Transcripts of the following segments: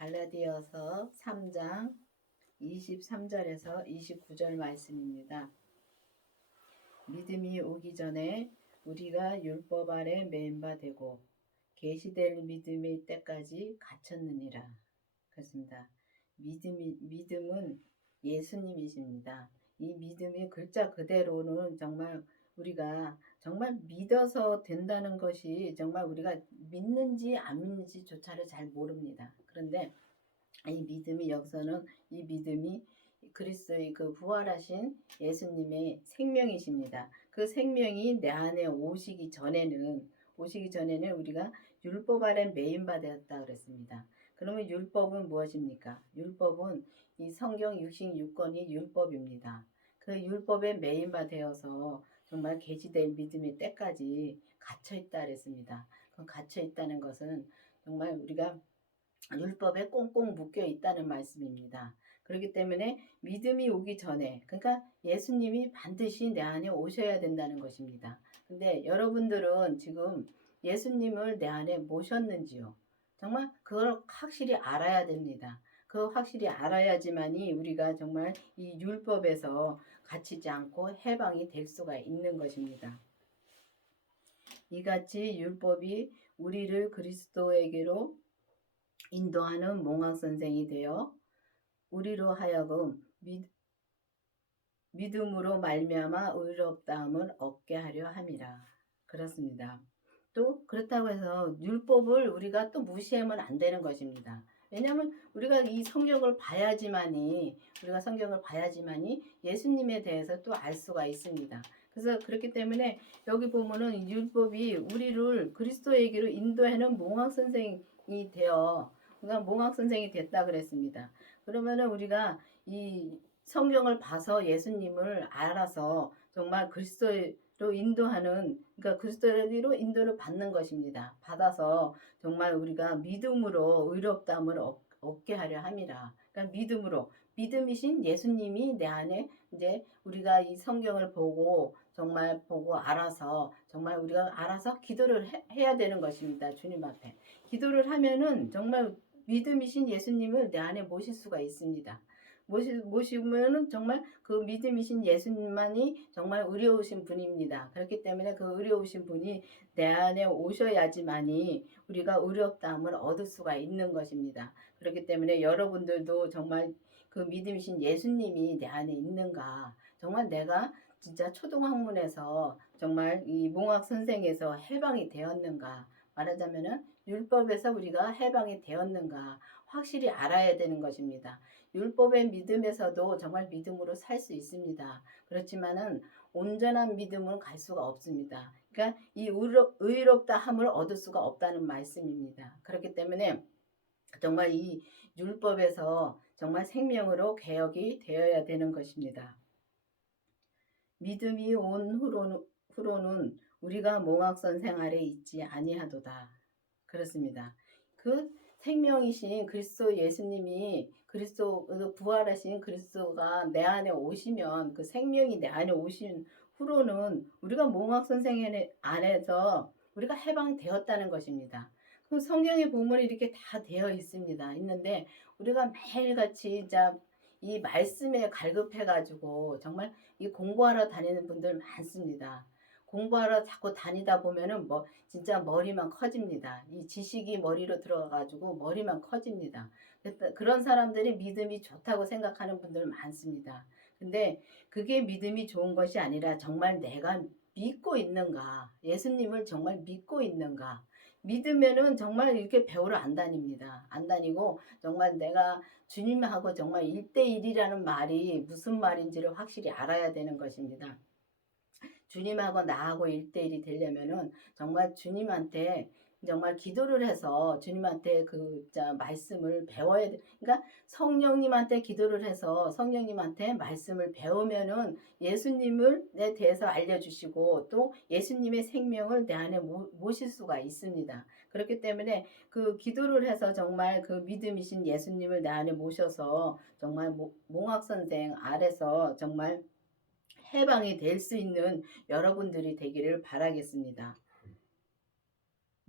갈라디아서 3장 23절에서 29절 말씀입니다. 믿음이 오기 전에 우리가 율법 아래 매인 바 되고 계시될 믿음의 때까지 갇혔느니라. 그렇습니다. 믿음은 예수님이십니다. 이 믿음이 글자 그대로는 정말 우리가 정말 믿어서 된다는 것이 정말 우리가 믿는지 안 믿는지조차를 잘 모릅니다. 그런데 이 믿음이 여기서는 이 믿음이 그리스도의 그 부활하신 예수님의 생명이십니다. 그 생명이 내 안에 오시기 전에는 우리가 율법 아래 매인 바 되었다 그랬습니다. 그러면 율법은 무엇입니까? 율법은 이 성경 66권이 율법입니다. 그 율법에 매인 바 되어서 정말 계시될 믿음의 때까지 갇혀 있다 그랬습니다. 그 갇혀 있다는 것은 정말 우리가 율법에 꽁꽁 묶여 있다는 말씀입니다. 그렇기 때문에 믿음이 오기 전에, 그러니까 예수님이 반드시 내 안에 오셔야 된다는 것입니다. 근데 여러분들은 지금 예수님을 내 안에 모셨는지요? 정말 그걸 확실히 알아야 됩니다. 그 확실히 알아야지만이 우리가 정말 이 율법에서 갇히지 않고 해방이 될 수가 있는 것입니다. 이같이 율법이 우리를 그리스도에게로 인도하는 몽학 선생이 되어 우리로 하여금 믿음으로 말미암아 의롭다함을 얻게 하려 함이라. 그렇습니다. 또 그렇다고 해서 율법을 우리가 또 무시하면 안 되는 것입니다. 왜냐하면 우리가 이 성경을 봐야지만이 예수님에 대해서 또 알 수가 있습니다. 그래서 그렇기 때문에 여기 보면은 율법이 우리를 그리스도에게로 인도하는 몽학 선생이 되어, 그러니까 몽학 선생이 됐다 그랬습니다. 그러면은 우리가 이 성경을 봐서 예수님을 알아서 정말 그리스도로 인도하는, 그러니까 그리스도로 인도를 받는 것입니다. 받아서 정말 우리가 믿음으로 의롭다함을 얻게 하려 함이라. 그러니까 믿음이신 예수님이 내 안에 이제 우리가 이 성경을 보고 정말 보고 알아서 정말 우리가 알아서 기도를 해야 되는 것입니다. 주님 앞에 기도를 하면은 정말 믿음이신 예수님을 내 안에 모실 수가 있습니다. 모시면은 정말 그 믿음이신 예수님만이 정말 의로우신 분입니다. 그렇기 때문에 그 의로우신 분이 내 안에 오셔야지만이 우리가 의롭다함을 얻을 수가 있는 것입니다. 그렇기 때문에 여러분들도 정말 그 믿음이신 예수님이 내 안에 있는가, 정말 내가 진짜 초등학문에서 정말 이 몽학 선생에서 해방이 되었는가, 말하자면은 율법에서 우리가 해방이 되었는가 확실히 알아야 되는 것입니다. 율법의 믿음에서도 정말 믿음으로 살 수 있습니다. 그렇지만은 온전한 믿음은 갈 수가 없습니다. 그러니까 이 의롭다 함을 얻을 수가 없다는 말씀입니다. 그렇기 때문에 정말 이 율법에서 정말 생명으로 개혁이 되어야 되는 것입니다. 믿음이 온 후로는 우리가 몽학선생 아래 있지 아니하도다. 그렇습니다. 그 생명이신 그리스도 예수님이 그리스도 부활하신 그리스도가 내 안에 오시면, 그 생명이 내 안에 오신 후로는 우리가 몽학선생 안에서 우리가 해방되었다는 것입니다. 그 성경에 보면 이렇게 다 되어 있습니다. 있는데 우리가 매일같이 이 말씀에 갈급해가지고 정말 이 공부하러 다니는 분들 많습니다. 공부하러 자꾸 다니다 보면은 진짜 머리만 커집니다. 이 지식이 머리로 들어가가지고 머리만 커집니다. 그런 사람들이 믿음이 좋다고 생각하는 분들 많습니다. 근데 그게 믿음이 좋은 것이 아니라 정말 내가 믿고 있는가, 예수님을 정말 믿고 있는가. 믿으면은 정말 이렇게 배우러 안 다닙니다. 안 다니고 정말 내가 주님하고 정말 1대1이라는 말이 무슨 말인지를 확실히 알아야 되는 것입니다. 주님하고 나하고 1대1이 되려면은 정말 주님한테 정말 기도를 해서 주님한테 말씀을 배워야 돼. 그러니까 성령님한테 기도를 해서 성령님한테 말씀을 배우면은 예수님에 대해서 알려주시고 또 예수님의 생명을 내 안에 모실 수가 있습니다. 그렇기 때문에 그 기도를 해서 정말 그 믿음이신 예수님을 내 안에 모셔서 정말 몽학선생 아래서 정말 해방이 될 수 있는 여러분들이 되기를 바라겠습니다.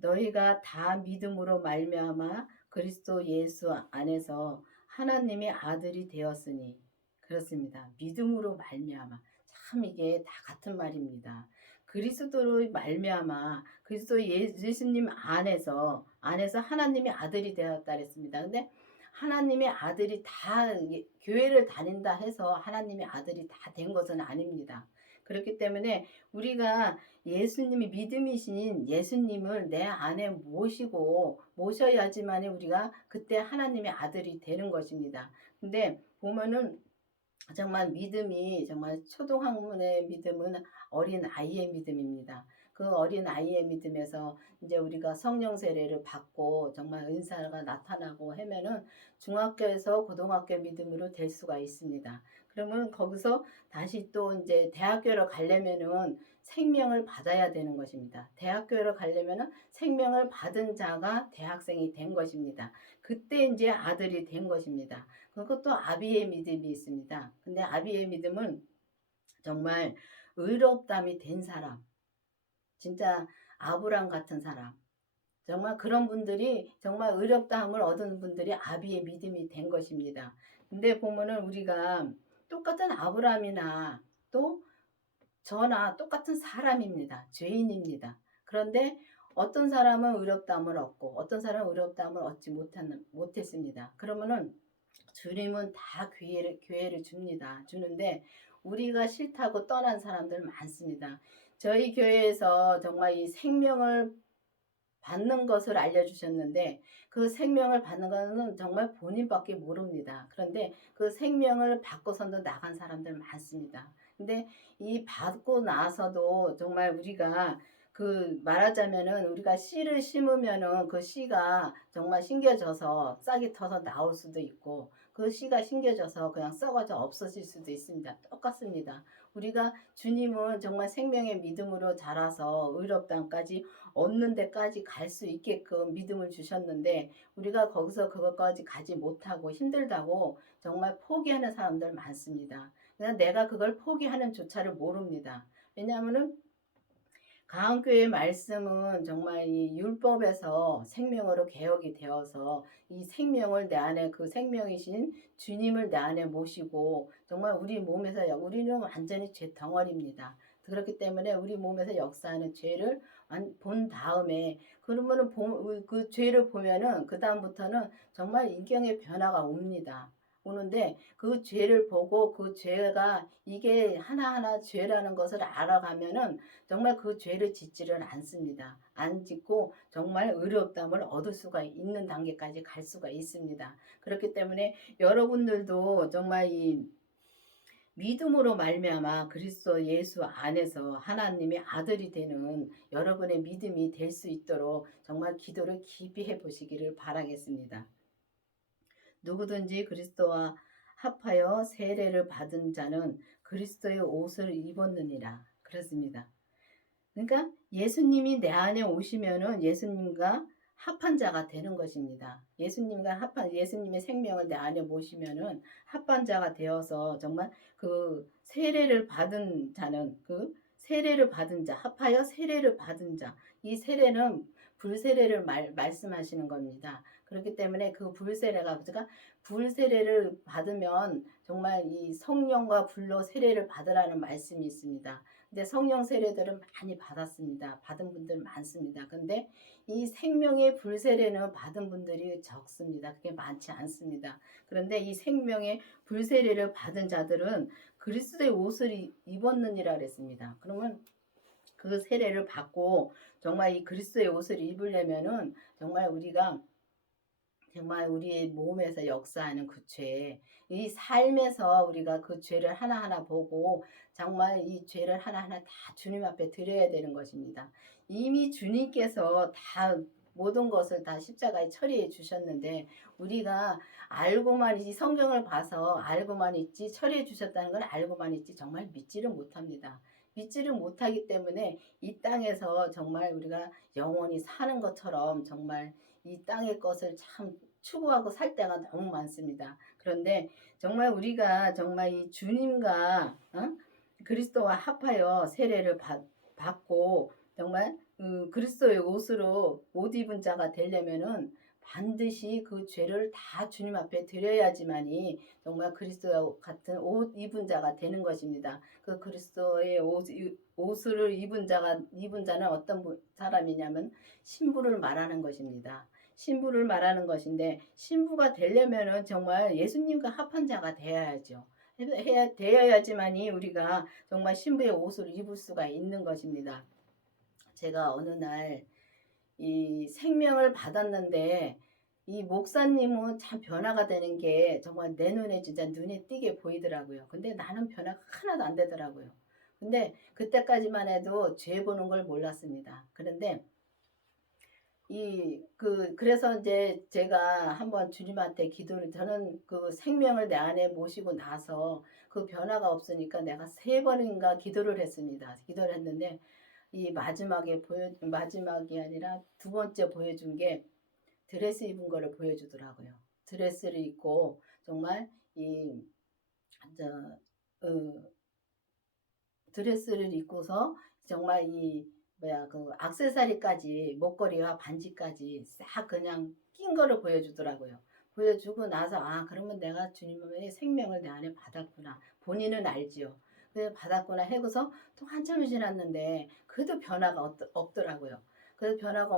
너희가 다 믿음으로 말미암아 그리스도 예수 안에서 하나님의 아들이 되었으니 그렇습니다. 믿음으로 말미암아 참 이게 다 같은 말입니다. 그리스도로 말미암아 그리스도 예수님 안에서 하나님의 아들이 되었다 그랬습니다. 근데 하나님의 아들이 다 교회를 다닌다 해서 하나님의 아들이 다 된 것은 아닙니다. 그렇기 때문에 우리가 예수님이 믿음이신 예수님을 내 안에 모셔야지만 우리가 그때 하나님의 아들이 되는 것입니다. 근데 보면은 정말 믿음이 정말 초등학문의 믿음은 어린 아이의 믿음입니다. 그 어린 아이의 믿음에서 이제 우리가 성령 세례를 받고 정말 은사가 나타나고 하면은 중학교에서 고등학교 믿음으로 될 수가 있습니다. 그러면 거기서 다시 또 이제 대학교를 가려면은 생명을 받아야 되는 것입니다. 대학교를 가려면은 생명을 받은 자가 대학생이 된 것입니다. 그때 이제 아들이 된 것입니다. 그것도 아비의 믿음이 있습니다. 근데 아비의 믿음은 정말 의롭담이 된 사람, 진짜 아브람 같은 사람, 정말 그런 분들이 정말 의롭다함을 얻은 분들이 아비의 믿음이 된 것입니다. 근데 보면은 우리가 똑같은 아브람이나 또 저나 똑같은 사람입니다. 죄인입니다. 그런데 어떤 사람은 의롭다함을 얻고 어떤 사람은 의롭다함을 얻지 못했습니다. 그러면은 주님은 다 교회를 줍니다. 주는데 우리가 싫다고 떠난 사람들 많습니다. 저희 교회에서 정말 이 생명을 받는 것을 알려주셨는데 그 생명을 받는 것은 정말 본인밖에 모릅니다. 그런데 그 생명을 받고선도 나간 사람들 많습니다. 근데 이 받고 나서도 정말 우리가 그 말하자면은 우리가 씨를 심으면은 그 씨가 정말 심겨져서 싹이 터서 나올 수도 있고 그 씨가 심겨져서 그냥 썩어져 없어질 수도 있습니다. 똑같습니다. 우리가 주님은 정말 생명의 믿음으로 자라서 의롭다함까지 얻는 데까지 갈 수 있게끔 믿음을 주셨는데 우리가 거기서 그것까지 가지 못하고 힘들다고 정말 포기하는 사람들 많습니다. 그냥 내가 그걸 포기하는 조차를 모릅니다. 왜냐하면은 가은교회 말씀은 정말 이 율법에서 생명으로 개혁이 되어서 이 생명을 내 안에 그 생명이신 주님을 내 안에 모시고 정말 우리 몸에서 우리는 완전히 죄 덩어리입니다. 그렇기 때문에 우리 몸에서 역사하는 죄를 본 다음에 그러면은 그 죄를 보면은 그 다음부터는 정말 인격의 변화가 옵니다. 오는데 그 죄를 보고 그 죄가 이게 하나하나 죄라는 것을 알아가면은 정말 그 죄를 짓지를 않습니다. 안 짓고 정말 의롭다함을 얻을 수가 있는 단계까지 갈 수가 있습니다. 그렇기 때문에 여러분들도 정말 이 믿음으로 말미암아 그리스도 예수 안에서 하나님의 아들이 되는 여러분의 믿음이 될 수 있도록 정말 기도를 깊이 해보시기를 바라겠습니다. 누구든지 그리스도와 합하여 세례를 받은 자는 그리스도의 옷을 입었느니라. 그렇습니다. 그러니까 예수님이 내 안에 오시면은 예수님과 합한 자가 되는 것입니다. 예수님의 생명을 내 안에 모시면은 합한 자가 되어서 정말 그 세례를 받은 자는 세례를 받은 자, 합하여 세례를 받은 자. 이 세례는 불세례를 말씀하시는 겁니다. 그렇기 때문에 그 불세례가 그러니까 불세례를 받으면 정말 이 성령과 불로 세례를 받으라는 말씀이 있습니다. 근데 성령 세례들은 많이 받았습니다. 받은 분들 많습니다. 근데 이 생명의 불세례는 받은 분들이 적습니다. 그게 많지 않습니다. 그런데 이 생명의 불세례를 받은 자들은 그리스도의 옷을 입었느니라 그랬습니다. 그러면 그 세례를 받고 정말 이 그리스도의 옷을 입으려면은 정말 우리가 정말 우리의 몸에서 역사하는 그 죄, 이 삶에서 우리가 그 죄를 하나하나 보고 정말 이 죄를 하나하나 다 주님 앞에 드려야 되는 것입니다. 이미 주님께서 다 모든 것을 다 십자가에 처리해 주셨는데 우리가 알고만 있지 성경을 봐서 알고만 있지 처리해 주셨다는 걸 알고만 있지 정말 믿지를 못합니다. 믿지를 못하기 때문에 이 땅에서 정말 우리가 영원히 사는 것처럼 정말 이 땅의 것을 참 추구하고 살 때가 너무 많습니다. 그런데 정말 우리가 정말 이 주님과 그리스도와 합하여 세례를 받고 정말 그리스도의 옷으로 옷 입은 자가 되려면은 반드시 그 죄를 다 주님 앞에 드려야지만이 정말 그리스도와 같은 옷 입은 자가 되는 것입니다. 그 그리스도의 옷을 입은 자는 어떤 사람이냐면 신부를 말하는 것입니다. 신부를 말하는 것인데 신부가 되려면은 정말 예수님과 합한 자가 되어야죠. 되어야지만이 우리가 정말 신부의 옷을 입을 수가 있는 것입니다. 제가 어느 날 이 생명을 받았는데 이 목사님은 참 변화가 되는 게 정말 내 눈에 진짜 눈에 띄게 보이더라고요. 근데 나는 변화가 하나도 안 되더라고요. 근데 그때까지만 해도 죄 보는 걸 몰랐습니다. 그런데 그래서 이제 제가 한번 주님한테 기도를 저는 그 생명을 내 안에 모시고 나서 그 변화가 없으니까 내가 3번인가 기도를 했습니다. 기도를 했는데 이 마지막이 아니라 2번째 보여준 게 드레스 입은 거를 보여주더라고요. 드레스를 입고 정말 이 저 어 드레스를 입고서 정말 이 뭐야 그 액세서리까지 목걸이와 반지까지 싹 그냥 낀 거를 보여주더라고요. 보여주고 나서 '아 그러면 내가 주님의 생명을 내 안에 받았구나.' 본인은 알지요. 그래서 '받았구나.' 하고서 또 한참이 지났는데 그래도 변화가 없더라고요. 그래서 변화가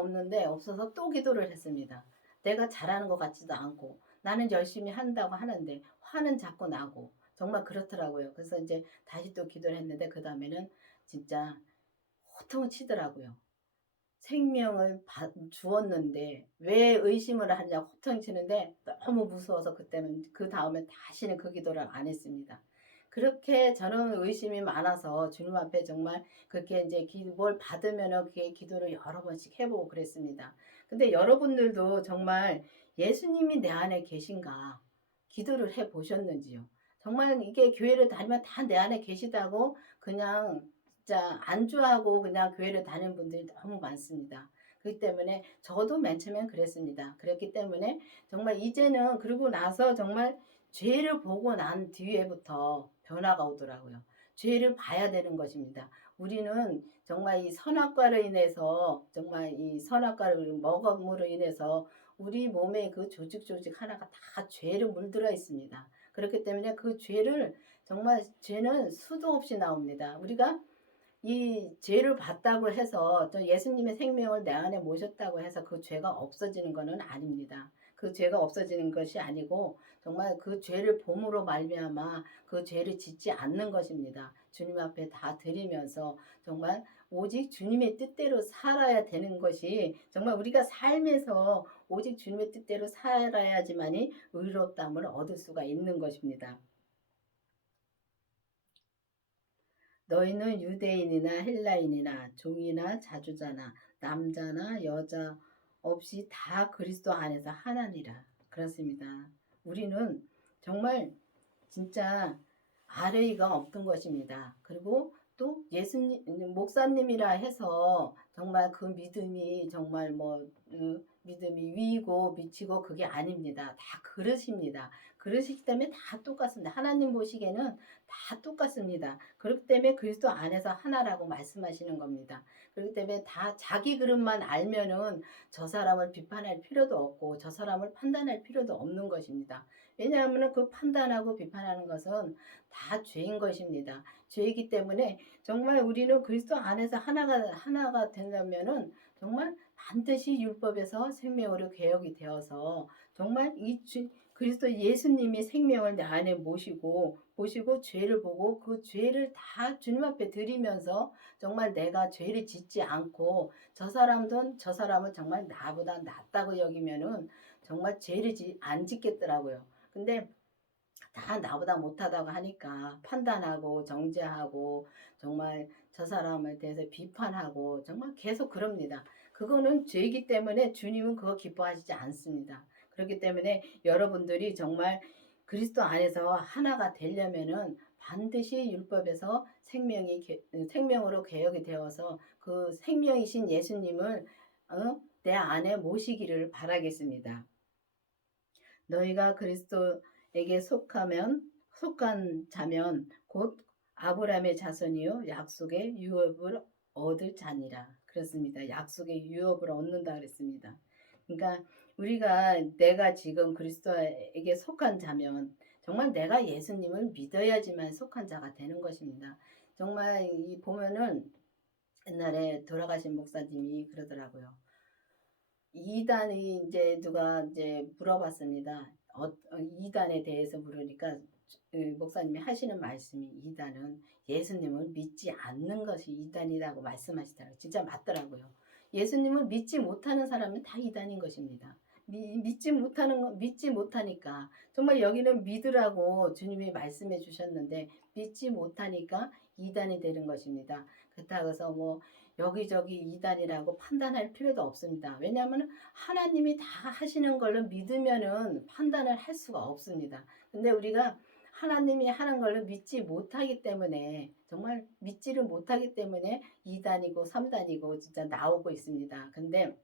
없어서 또 기도를 했습니다. 내가 잘하는 것 같지도 않고 나는 열심히 한다고 하는데 화는 자꾸 나고 정말 그렇더라고요. 그래서 이제 다시 또 기도를 했는데 그다음에는 진짜 호통을 치더라고요. 생명을 주었는데 왜 의심을 하냐고 호통 치는데 너무 무서워서 그때는 그다음에 다시는 그 기도를 안 했습니다. 그렇게 저는 의심이 많아서 주님 앞에 정말 그렇게 이제 뭘 받으면은 그게 기도를 여러 번씩 해 보고 그랬습니다. 근데 여러분들도 정말 예수님이 내 안에 계신가 기도를 해 보셨는지요? 정말 이게 교회를 다니면 다 내 안에 계시다고 그냥 진짜 안주하고 그냥 교회를 다니는 분들이 너무 많습니다. 그렇기 때문에 저도 맨 처음엔 그랬습니다. 그랬기 때문에 정말 이제는 그러고 나서 정말 죄를 보고 난 뒤에부터 변화가 오더라고요. 죄를 봐야 되는 것입니다. 우리는 정말 이 선악과로 인해서 정말 이 선악과를 먹음으로 인해서 우리 몸에 그 조직 하나가 다 죄를 물들어 있습니다. 그렇기 때문에 그 죄를 정말 죄는 수도 없이 나옵니다. 우리가 이 죄를 봤다고 해서 또 예수님의 생명을 내 안에 모셨다고 해서 그 죄가 없어지는 것은 아닙니다. 그 죄가 없어지는 것이 아니고 정말 그 죄를 봄으로 말미암아 그 죄를 짓지 않는 것입니다. 주님 앞에 다 드리면서 정말 오직 주님의 뜻대로 살아야 되는 것이 정말 우리가 삶에서 오직 주님의 뜻대로 살아야지만이 의롭다함을 얻을 수가 있는 것입니다. 너희는 유대인이나 헬라인이나 종이나 자주자나 남자나 여자 없이 다 그리스도 안에서 하나니라. 그렇습니다. 우리는 정말 진짜 아뢰이가 없던 것입니다. 그리고 또 예수님 목사님이라 해서 정말 그 믿음이 정말 믿음이 위이고 미치고 그게 아닙니다. 다 그릇입니다. 그릇이기 때문에 다 똑같습니다. 하나님 보시기에는 다 똑같습니다. 그렇기 때문에 그리스도 안에서 하나라고 말씀하시는 겁니다. 그렇기 때문에 다 자기 그릇만 알면은 저 사람을 비판할 필요도 없고 저 사람을 판단할 필요도 없는 것입니다. 왜냐하면 그 판단하고 비판하는 것은 다 죄인 것입니다. 죄이기 때문에 정말 우리는 그리스도 안에서 하나가 되려면은 정말 반드시 율법에서 생명으로 개혁이 되어서 정말 그리스도 예수님이 생명을 내 안에 모시고 죄를 보고 그 죄를 다 주님 앞에 드리면서 정말 내가 죄를 짓지 않고 저 사람은 정말 나보다 낫다고 여기면은 정말 죄를 안 짓겠더라고요. 근데 다 나보다 못하다고 하니까 판단하고 정죄하고 정말 저 사람에 대해서 비판하고 정말 계속 그럽니다. 그거는 죄이기 때문에 주님은 그거 기뻐하시지 않습니다. 그렇기 때문에 여러분들이 정말 그리스도 안에서 하나가 되려면은 반드시 율법에서 생명으로 개혁이 되어서 그 생명이신 예수님을 내 안에 모시기를 바라겠습니다. 너희가 그리스도에게 속한 자면 곧 아브라함의 자손이요 약속의 유업을 얻을 자니라. 그렇습니다. 약속의 유업을 얻는다 그랬습니다. 그러니까 우리가 내가 지금 그리스도에게 속한 자면 정말 내가 예수님을 믿어야지만 속한 자가 되는 것입니다. 정말 이 보면은 옛날에 돌아가신 목사님이 그러더라고요. 이단이 이제 누가 이제 물어봤습니다. 이단에 대해서 물으니까 목사님이 하시는 말씀이 이단은 예수님을 믿지 않는 것이 이단이라고 말씀하시더라고요. 진짜 맞더라고요. 예수님을 믿지 못하는 사람은 다 이단인 것입니다. 믿지 못하니까 정말 여기는 믿으라고 주님이 말씀해 주셨는데 믿지 못하니까 이단이 되는 것입니다. 그렇다고 해서 뭐 여기저기 이단이라고 판단할 필요도 없습니다. 왜냐하면 하나님이 다 하시는 걸로 믿으면은 판단을 할 수가 없습니다. 근데 우리가 하나님이 하는 걸로 믿지 못하기 때문에 정말 믿지를 못하기 때문에 2단이고 3단이고 진짜 나오고 있습니다. 근데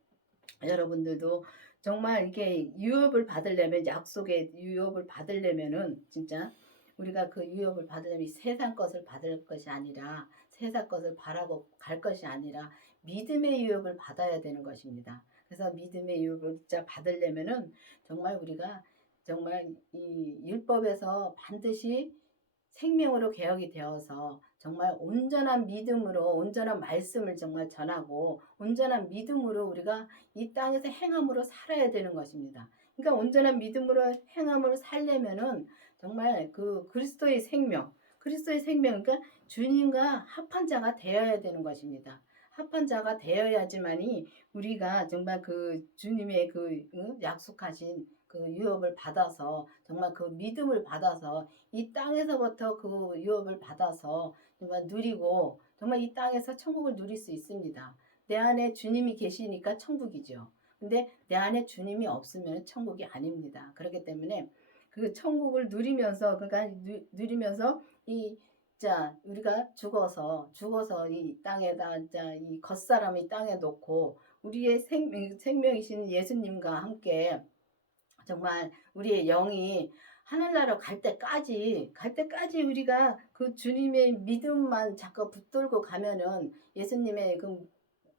여러분들도 정말 이렇게 유업을 받으려면 약속의 유업을 받으려면은 진짜 우리가 그 유업을 받으려면 세상 것을 받을 것이 아니라 세상 것을 바라고 갈 것이 아니라 믿음의 유업을 받아야 되는 것입니다. 그래서 믿음의 유업을 진짜 받으려면은 정말 우리가 정말 이 율법에서 반드시 생명으로 개혁이 되어서 정말 온전한 믿음으로 온전한 말씀을 정말 전하고 온전한 믿음으로 우리가 이 땅에서 행함으로 살아야 되는 것입니다. 그러니까 온전한 믿음으로 행함으로 살려면은 정말 그 그리스도의 생명, 그러니까 주님과 합한 자가 되어야 되는 것입니다. 합한 자가 되어야지만이 우리가 정말 그 주님의 약속하신 그 유업을 받아서 정말 그 믿음을 받아서 이 땅에서부터 그 유업을 받아서 정말 누리고 정말 이 땅에서 천국을 누릴 수 있습니다. 내 안에 주님이 계시니까 천국이죠. 근데 내 안에 주님이 없으면 천국이 아닙니다. 그렇기 때문에 그 천국을 누리면서 그러니까 누리면서 우리가 죽어서 이 땅에다 이 겉사람이 땅에 놓고 우리의 생명이신 예수님과 함께 정말 우리의 영이 하늘나라로 갈 때까지 우리가 그 주님의 믿음만 자꾸 붙들고 가면은 예수님의 그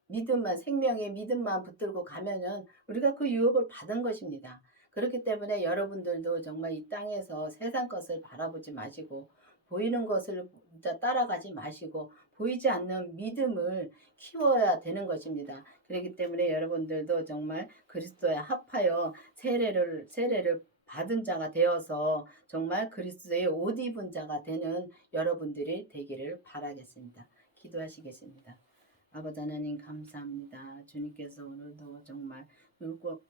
믿음만 생명의 믿음만 붙들고 가면은 우리가 그 유업을 받은 것입니다. 그렇기 때문에 여러분들도 정말 이 땅에서 세상 것을 바라보지 마시고 보이는 것을 따라가지 마시고 보이지 않는 믿음을 키워야 되는 것입니다. 그렇기 때문에 여러분들도 정말 그리스도에 합하여 세례를 받은 자가 되어서 정말 그리스도의 옷 입은 자가 되는 여러분들이 되기를 바라겠습니다. 기도하시겠습니다. 아버지 하나님 감사합니다. 주님께서 오늘도 정말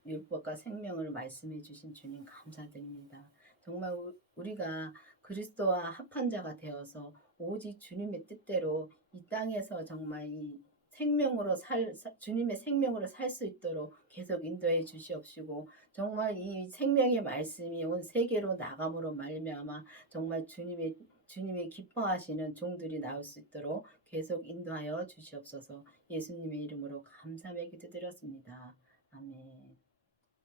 율법과 생명을 말씀해 주신 주님 감사드립니다. 정말 우리가 그리스도와 합한 자가 되어서 오직 주님의 뜻대로 이 땅에서 정말 주님의 생명으로 살 수 있도록 계속 인도해 주시옵시고 정말 이 생명의 말씀이 온 세계로 나감으로 말미암아 정말 주님이 기뻐하시는 종들이 나올 수 있도록 계속 인도하여 주시옵소서. 예수님의 이름으로 감사하며 기도드렸습니다. 아멘.